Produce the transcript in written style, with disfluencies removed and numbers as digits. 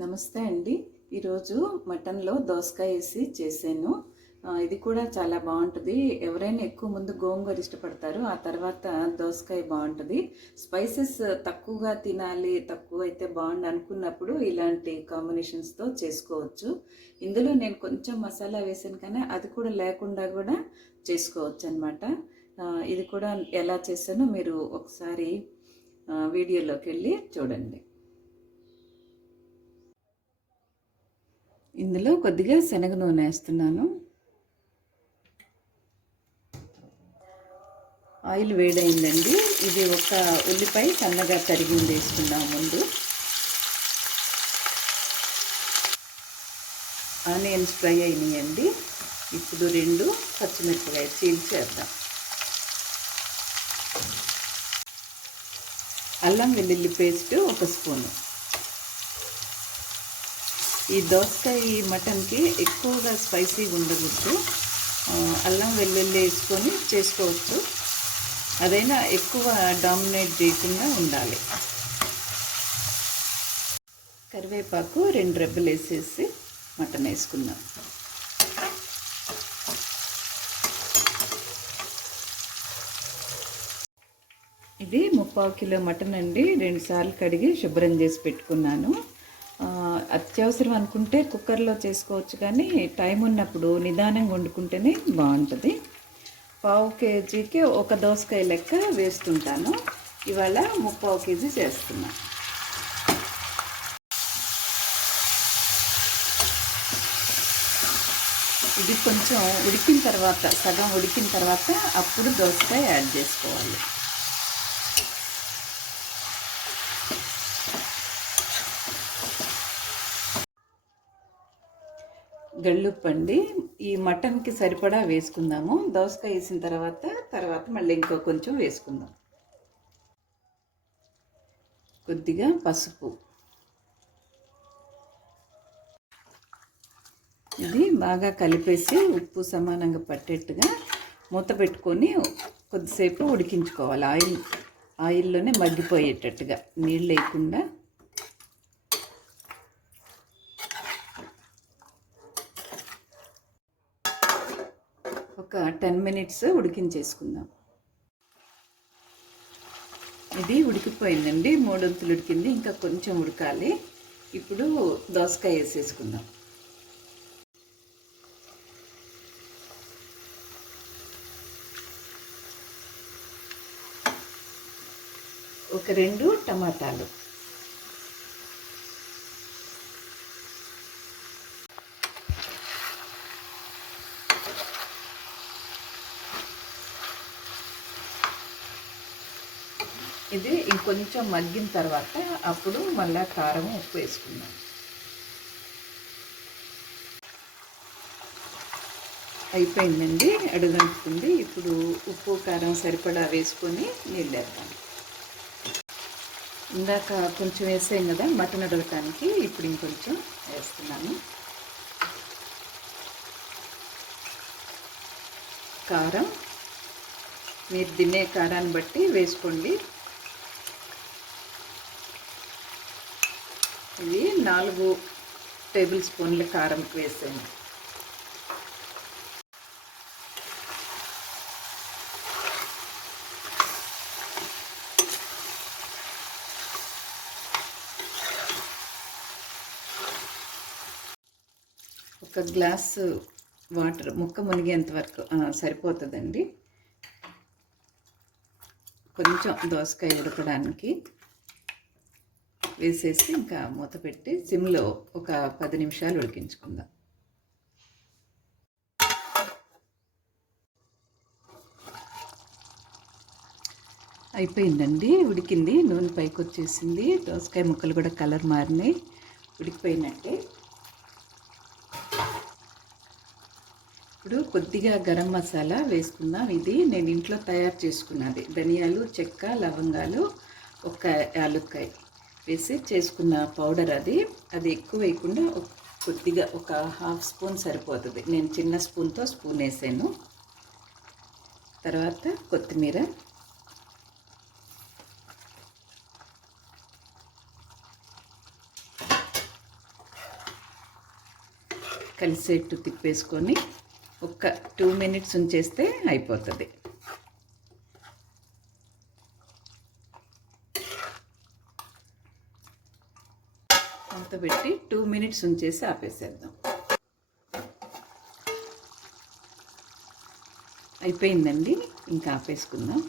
నమస్తే అండి. ఈరోజు మటన్లో దోసకాయ వేసి చేశాను. ఇది కూడా చాలా బాగుంటుంది. ఎవరైనా ఎక్కువ ముందు గోంగూర ఇష్టపడతారు, ఆ తర్వాత దోసకాయ బాగుంటుంది. స్పైసెస్ తక్కువగా తినాలి, తక్కువ అయితే బాగుండు అనుకున్నప్పుడు ఇలాంటి కాంబినేషన్స్తో చేసుకోవచ్చు. ఇందులో నేను కొంచెం మసాలా వేసాను, కానీ అది కూడా లేకుండా కూడా చేసుకోవచ్చు అనమాట. ఇది కూడా ఎలా చేశానో మీరు ఒకసారి వీడియోలోకి వెళ్ళి చూడండి. ఇందులో కొద్దిగా శనగ నూనె వేస్తున్నాను. ఆయిల్ వేడైందండి. ఇది ఒక ఉల్లిపాయ సన్నగా తరిగింది వేసుకున్నాం ముందు. ఆనియన్స్ ఫ్రై అయినాయండి. ఇప్పుడు 2 పచ్చిమిరపకాయ చీల్చేద్దాం. అల్లం వెల్లుల్లి పేస్ట్ 1 స్పూను. ఈ దోసకాయ మటన్కి ఎక్కువగా స్పైసీగా ఉండకూడదు. అల్లం వెల్లుల్లి వేసుకొని చేసుకోవచ్చు, అదైనా ఎక్కువ డామినేట్ చేయకుండా ఉండాలి. కరివేపాకు 2 రెబ్బలు వేసేసి మటన్ వేసుకుందాం. ఇది 3/4 కిలో మటన్ అండి. 2 సార్లు కడిగి శుభ్రం చేసి పెట్టుకున్నాను. అత్యవసరం అనుకుంటే కుక్కర్లో చేసుకోవచ్చు, కానీ టైం ఉన్నప్పుడు నిదానంగా వండుకుంటేనే బాగుంటుంది. 1/4 కేజీకి ఒక దోసకాయ లెక్క వేస్తుంటాను. ఇవాళ 3/4 కేజీ చేస్తున్నాను. ఇది కొంచెం ఉడికిన తర్వాత, సగం ఉడికిన తర్వాత అప్పుడు దోసకాయ యాడ్ చేసుకోవాలి. గళ్ళుప్పండి. ఈ మటన్కి సరిపడా వేసుకుందాము. దోసకాయ వేసిన తర్వాత మళ్ళీ ఇంకో కొంచెం వేసుకుందాం. కొద్దిగా పసుపు. ఇది బాగా కలిపేసి ఉప్పు సమానంగా పట్టేట్టుగా మూత పెట్టుకొని కొద్దిసేపు ఉడికించుకోవాలి. ఆయిల్లోనే మగ్గిపోయేటట్టుగా, నీళ్ళు లేకుండా. ఒక 10 మినిట్స్ ఉడికించేసుకుందాం. ఇది ఉడికిపోయిందండి. 3 వంతులు ఉడికింది, ఇంకా కొంచెం ఉడకాలి. ఇప్పుడు దోసకాయ వేసేసుకుందాం. ఒక 2 టమాటాలు. ఇది ఇంకొంచెం మగ్గిన తర్వాత అప్పుడు మళ్ళీ కారం, ఉప్పు వేసుకుందాం. అయిపోయిందండి, అడుగంటుతుంది. ఇప్పుడు ఉప్పు కారం సరిపడా వేసుకొని నీళ్ళు వేద్దాం. ఇందాక కొంచెం వేసాం కదా మటన్ ఉడకటానికి, ఇప్పుడు ఇంకొంచెం వేస్తున్నాను. కారం మీరు తినే కారాన్ని బట్టి వేసుకోండి. ఇది 4 టేబుల్ స్పూన్ల కారం వేసాను. ఒక గ్లాసు వాటర్ ముక్క మునిగేంత వరకు సరిపోతుందండి. కొంచెం దోసకాయ ఉడకడానికి వేసేసి ఇంకా మూత పెట్టి సిమ్లో ఒక 10 నిమిషాలు ఉడికించుకుందాం. అయిపోయిందండి, ఉడికింది. నూనె పైకి వచ్చేసింది. దోసకాయ ముక్కలు కూడా కలర్ మారినాయి, ఉడికిపోయినట్టే. ఇప్పుడు కొద్దిగా గరం మసాలా వేసుకుందాం. ఇది నేను ఇంట్లో తయారు చేసుకున్నది. ధనియాలు, చెక్క, లవంగాలు, ఒక యాలక్కాయ వేసి చేసుకున్న పౌడర్. అది ఎక్కువ వేయకుండా కొద్దిగా ఒక 1/2 స్పూన్ సరిపోతుంది. నేను చిన్న స్పూన్తో స్పూన్ వేసాను. తర్వాత కొత్తిమీర, కలిసేట్టు తిప్పేసుకొని ఒక 2 మినిట్స్ ఉంచేస్తే అయిపోతుంది. అంత పెట్టి 2 మినిట్స్ ఉంచేసి ఆపేసేద్దాం. అయిపోయిందండి, ఇంకా ఆపేసుకుందాం.